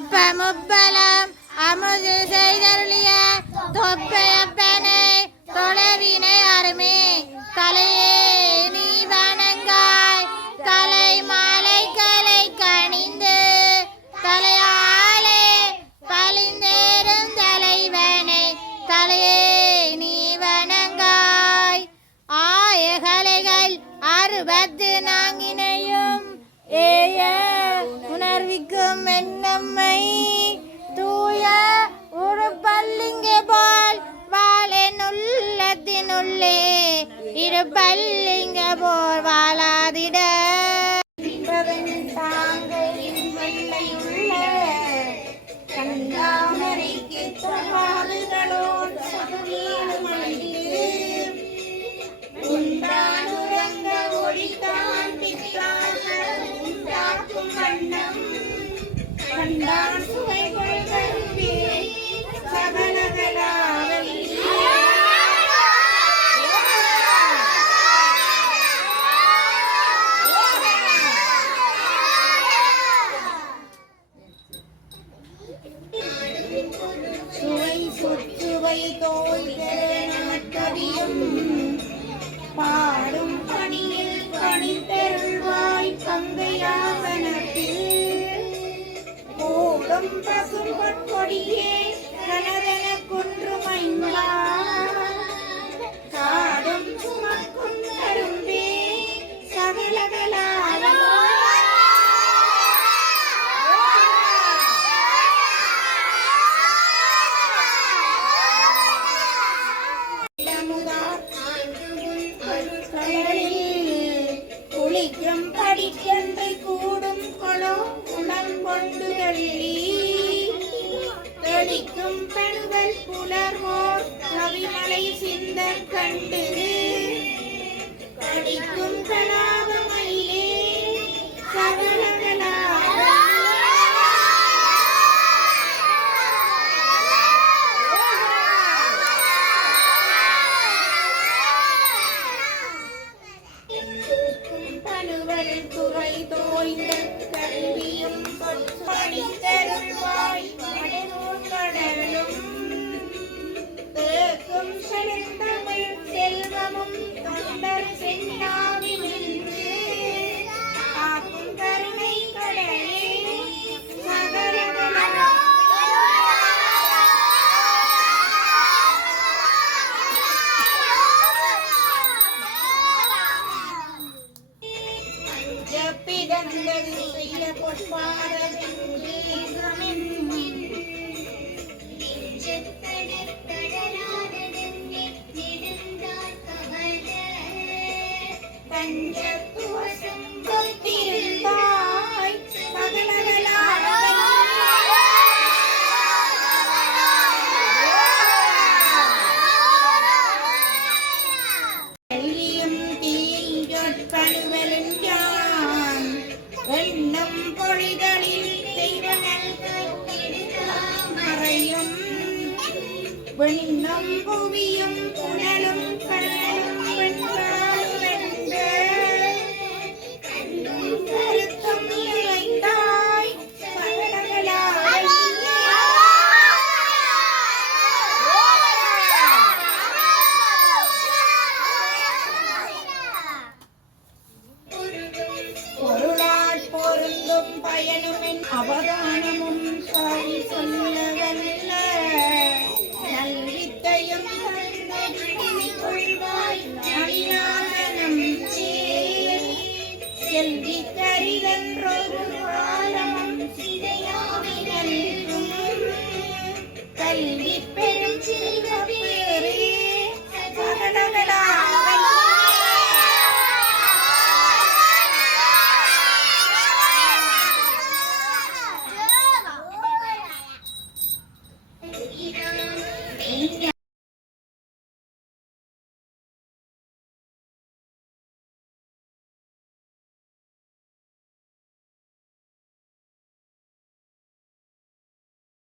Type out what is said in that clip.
அப்பமுப்பலம் அமுது செய்தருளிய தொப்பையப்பனை தொலைவினை அருமே தலையே நீ வணங்காய் கலை மாலை கலை கணிந்து தலையாலே பழிந்தேறும் தலைவனை தலையே நீ வணங்காய் ஆயகலைகள் 64 ஏய உணர்விக்கும் என்னம்மை தூய ஒரு பல்லிங்க போல் வாழென் உள்ளத்தினுள்ளே இரு பல்லிங்க போல் வாழாதிட வெள்ளையுள்ள கண்டாமரைக்கு தொழாதுகளோடு உண்டானுரங்க ஒழித்தான் பித்தாக்கும் வண்ணம் கண்டான் சுவை கொள்கருவே சகலகலாவல் சுவை சொற்றுவை தோய்கரியும் பாடும் பணியில் பணித்தருள்வாய் கங்கையாவனத்தில் கூடும் பசும்பொடியே கனதன குன்றுமைந்தா காடும் சுமக்கும் கரும்பே சகலகலாவல் குளிக்கும் படிக்கென்றை கூடும் கொளோ உணம் கொண்டு தெளிக்கும் பெண்கள் புலர்வோர் கவிமலை சிந்த கண்டு கடிக்கும் கலாபமயிலே துறை தோய்ந்த கல்வியும் படித்தருள்வாய் கடலும் தேக்கும் செழுந்தமிழ் செல்வமும் தொண்டர் சென்னாவிலிருந்து காக்கும் கருணை கடலே பிதந்தது செய்ய பொற்பாரத்திருந்தாய் கல்வியும் தீஞ்சொற்பணுவலும் எண்ணம் பொழிதலில் தெய்வங்கள் மறையும் வெண்ணம் புவியும் புனலும் கண்ணலும் வென்றாளுவென்ற கருத்தம் நிறைந்தாய் பொருந்தும் பயனும் அவதானமும் சாரி சொல்லவல்ல நல்வித்தையும் கொள்வாய் விஞ்ஞான